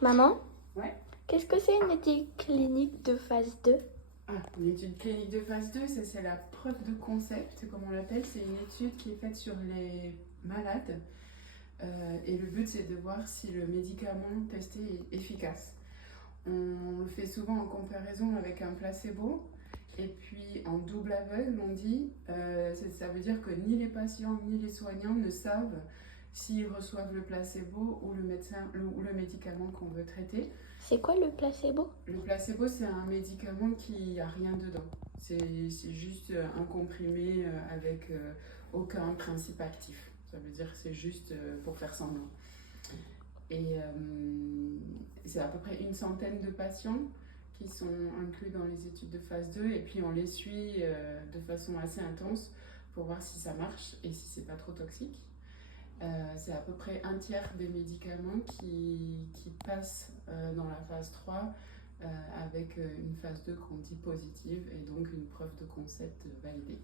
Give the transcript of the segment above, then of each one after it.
Maman, Ouais. qu'est-ce que c'est une étude clinique de phase 2? Ah, une étude clinique de phase 2, ça c'est la preuve de concept, comme on l'appelle. C'est une étude qui est faite sur les malades. Et le but c'est de voir si le médicament testé est efficace. On le fait souvent en comparaison avec un placebo. Et puis en double aveugle, on dit, ça veut dire que ni les patients ni les soignants ne savent s'ils reçoivent le placebo ou le médicament qu'on veut traiter. C'est quoi le placebo? Le placebo, c'est un médicament qui n'a rien dedans. C'est juste un comprimé avec aucun principe actif. Ça veut dire que c'est juste pour faire semblant. Et c'est à peu près une centaine de patients qui sont inclus dans les études de phase 2 et puis on les suit de façon assez intense pour voir si ça marche et si c'est pas trop toxique. C'est à peu près un tiers des médicaments qui passent dans la phase 3 avec une phase 2 qu'on dit positive et donc une preuve de concept validée.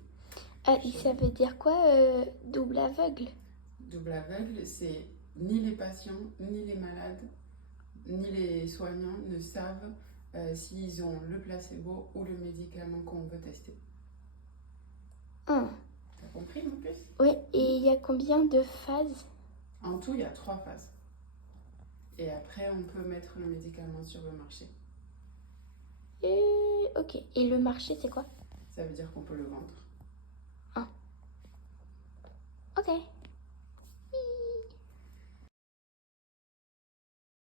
Ça veut dire quoi, double aveugle? Double aveugle, c'est ni les patients, ni les malades, ni les soignants ne savent s'ils ont le placebo ou le médicament qu'on veut tester. Ah. T'as compris mon plus? Oui, et il y a combien de phases? En tout, il y a 3 phases. Et après, on peut mettre le médicament sur le marché. Ok, et le marché c'est quoi? Ça veut dire qu'on peut le vendre. Ah. Ok.